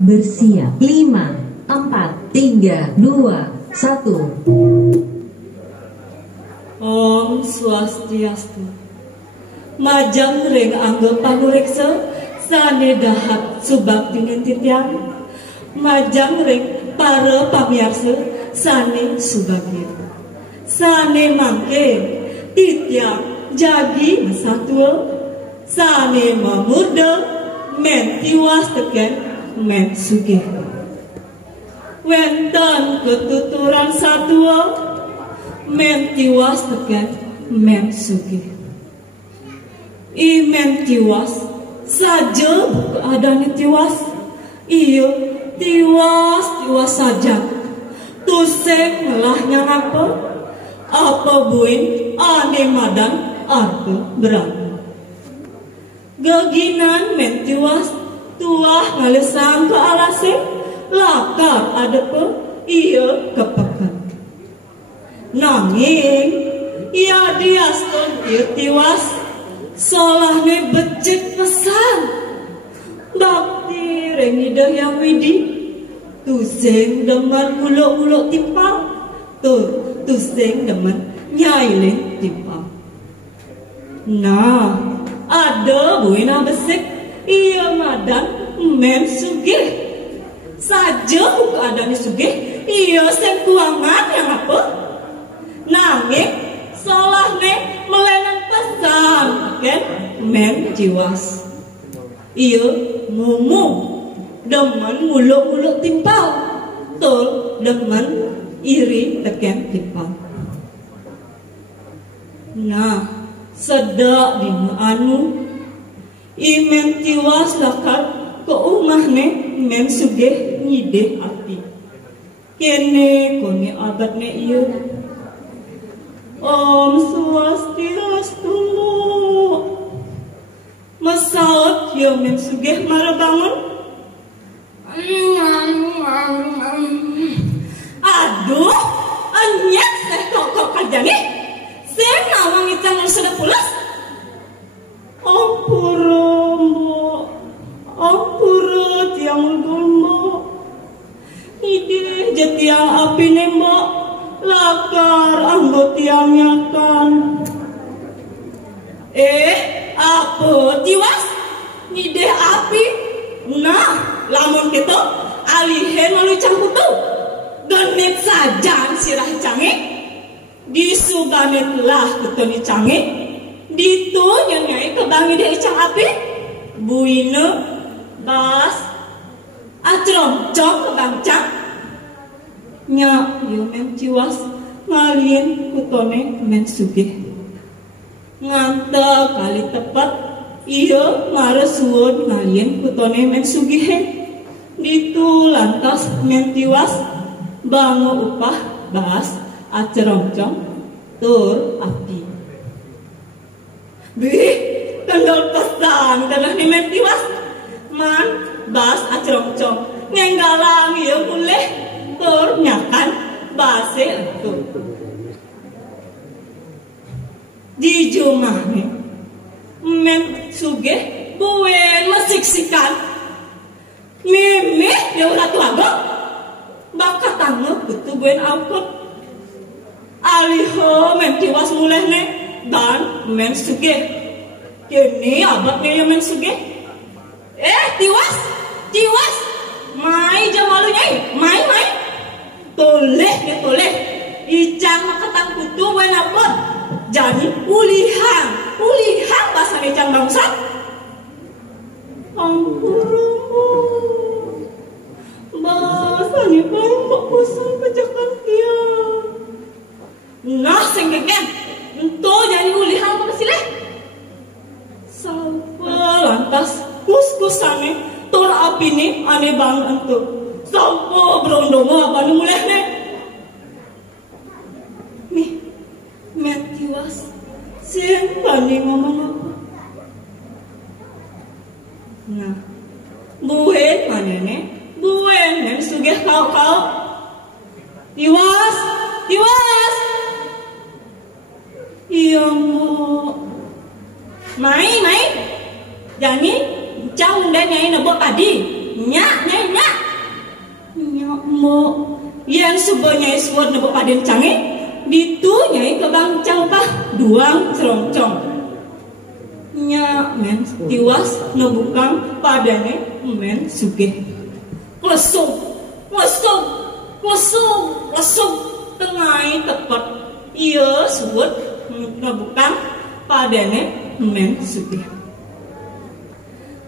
Bersiap. 5, 4, 3, 2, 1. Om Swastiastu. Majang ring anggo panureksa sane dahat subak dengan titiang. Majang ring para pamiarsa sane subagir. Sane mangke titiang jagi masatua. Sane mamurda men tiwas teken men sugih. Wenten ketuturan satua men tiwas teken men sugih. Men tiwas saja adanya tiwas. Iya tiwas saja. Tuseng melahnya apa buin ane madan arpe berani. Gaginan men tiwas tuah ngalesang ke alase lakar adepe iya kepekan. Nanging ia diaston ia tiwas solahne becek pesan bakti rengida yang widi tuseng deman muluk-muluk timpang tuseng deman nyailin timpang. Nah ada buina besek iya madan men sugih saja keadaan sugih iya sen kuangan yang apa nanging solahne melenan pesan kan men jiwas iya mumu demen muluk-muluk timpal tol demen iri teken timpal. Nah sedak di anu imen tiwas lakar ke umahne men sugih nyideh api kene kone abadne iya. Om Swastiastu. Masaot yo men sugih mara bangun. Aduh, anyek saya kok kerja nih. Saya nawang itang sudah pulas. Ampura mbok. Ampura tiang gulmo. Ide jetiang api nembok. Lakar anggo tiang yakan. Apa tiwas ngide api. Nah lamun kita alihen lalu cangkutu genit saja sirah canggih disuganet lah ketoni canggih ditu nyanyai kebangi deh icang api buine bas acrom cok kebancang nya yo men tiwas ngalien kutone men sugih nganta kali tepat iya mara suwon ngalien kutone men sugih ditu lantas men tiwas bango upah bas acerongcong tur api bih tanggal pesan tanah ni men tiwas man bas acerongcong ngenggalang iya boleh tur nyakan base itu di jumah nih men sugih buen mesiksikan mimih ya ratu agak bakat tangguh betul buen aukot aliho men tiwas mulai nih dan men sugih kini abad nih men sugih tiwas mai jamalunya mai toleh ya toleh icang makatang kutu buen apot jadi ulihan bahasa icang bangsa ampurumu bahasa ni bambak bosan pejakan dia nah senggegen ento jadi ulihan apa sileh sampai lantas kus-kusane tor api ni ane bang ento sampai berondongo apa ni mulai nih metiwas siapa nih ngomong apa nah buen mana nih buen yang sugih kau tiwas iya mo mai jani jauh dan nyai nebok tadi nyak Mo yang subuh nyai suwat nebo paden canggih ditu nyai kebang cangpah duang cerongcong nya men tiwas nebukang padane men sugih lesung lesung lesung lesung tengai tepat iya suwat nebukang padane men sugih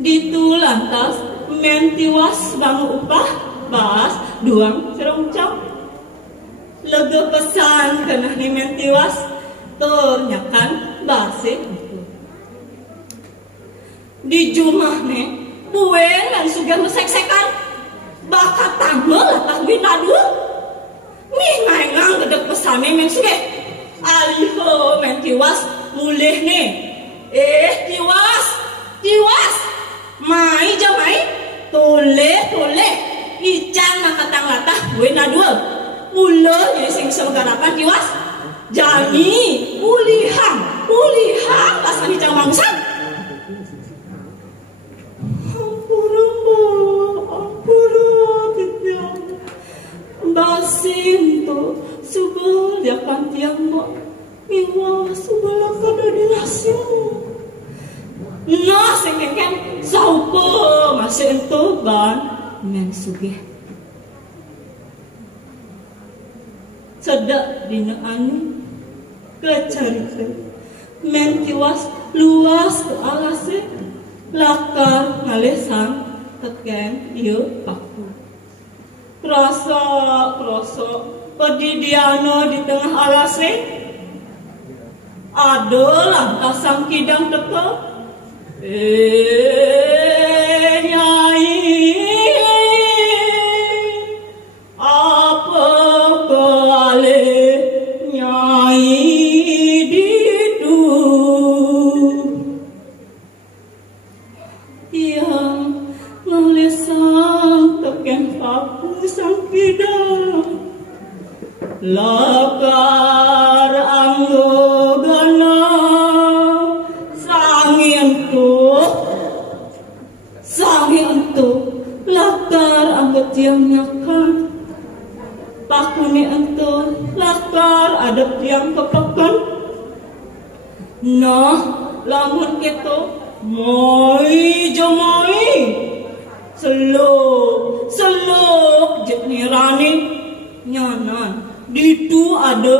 ditu lantas men tiwas bangu upah bas duang cerongcong lega pesan kena ni men tiwas ternyakan base di jumah ne bueng dan sudah mesek-sekan bakat tambah latah binadu nih ngaingang gedek pesane men sudah aliho men tiwas mulih ne tiwas tiwas mai jamai tole ican nakatang latah gue nadua mula jadi sing selegarapan tiwas jani pulihang pasal di camangsan ampura basin to subel yakan tiang mo miwa subel kada dilasin nah sengken saupo masih ento ban men sugih sedak dina anu kecarita men tiwas luas ke alase lakar ngalesang teken ieu paku kroso pedidiano di tengah alase ada lantas sang kidang teka nyai apa kale nyai didu yang ngelesang teken paku sang kidang lakar anggogana sangin tu lakar anggot tiang nyakan pakuni ento lakar adep tiang kepekan nah lamun keto moi jomoi selok jet nirani nyanan ditu ada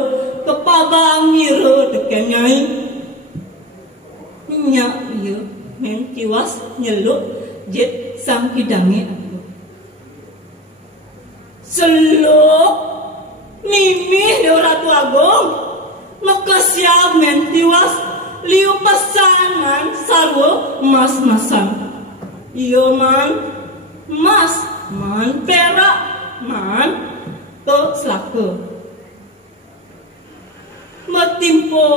kepabang mira teken nyai nya iya men tiwas nyeluk jet sang kidange seluk mimih de Ratu Agung makasya men tiwas liu pesanan sarwo mas-masan iya man mas man perak man to selaka matimpo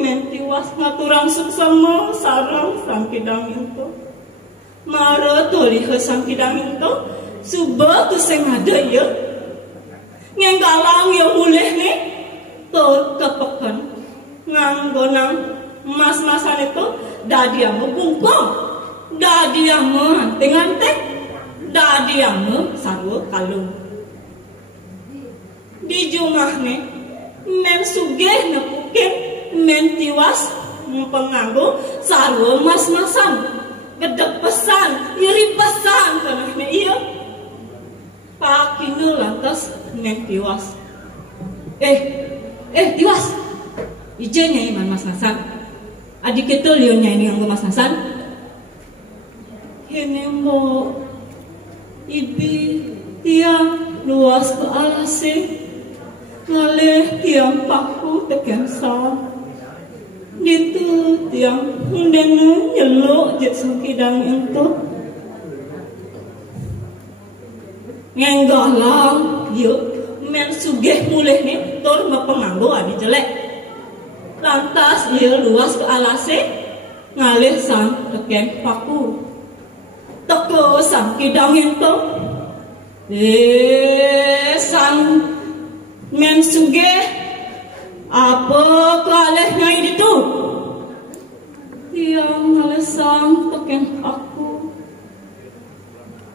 men tiwas ngaturang suksama sarang sang kidang itu mara tolih sang kidang itu suba tu sing ada ya ngenggalang ya mulih ni to kepekan nganggonang mas-masan itu dadiamu bungkong dadiamu anteng-anteng dadiamu sarwa kalung di jumah ni men sugih nepukin men tiwas penganggo sarwa mas-masan gedek pesan iri pesan karena iya pakinu lantas men tiwas tiwas ije nyai man mas-masan adik kita liu nyai nganggo mas-masan kene mo ibi tiang luas ke alase ngalih tiang paku teken sa ditu tiang undene nyeluk jet sang kidang ento ngenggalang yuk men sugih mulih ni tur mapenganggo adi jelek lantas ia luas ke alase ngalih sang teken paku teko sang kidang ento sang men sugih apa kalih nyai ditu tiang ngalesang teken aku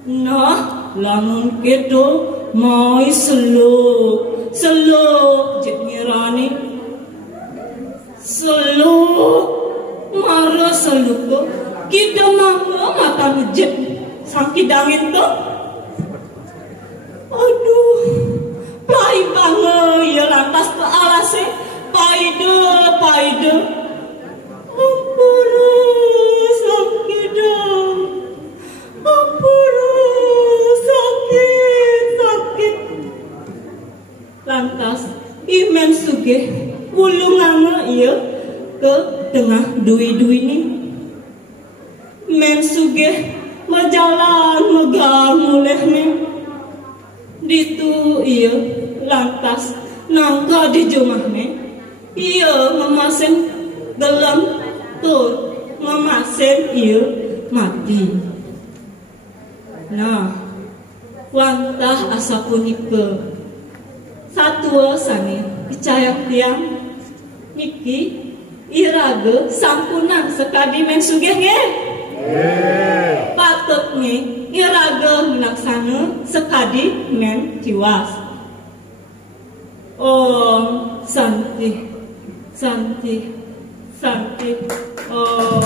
nah lamun kedo Mai seluk jek ngirani. Seluk marah seluk tu kita mangga mata ngejet sakit angin tu. Aduh, pai banget ya lantas ke alasnya. Paide. Ampura sakit dong. Ampura sakit. Lantas imen sugih ulungan iya ke tengah dui-dui ni. Men sugih majalan megang mulih ni. Ditu iya lantas nangka di jumah ni. Iya ngemasin dalam tur ngemasin iya mati. Nah, wantah asa punika satua sani dicayak tiang niki iraga sampunan sekadi men sugih nggih. Patut nggih iraga laksana sekadi men tiwas. Om Santi. Om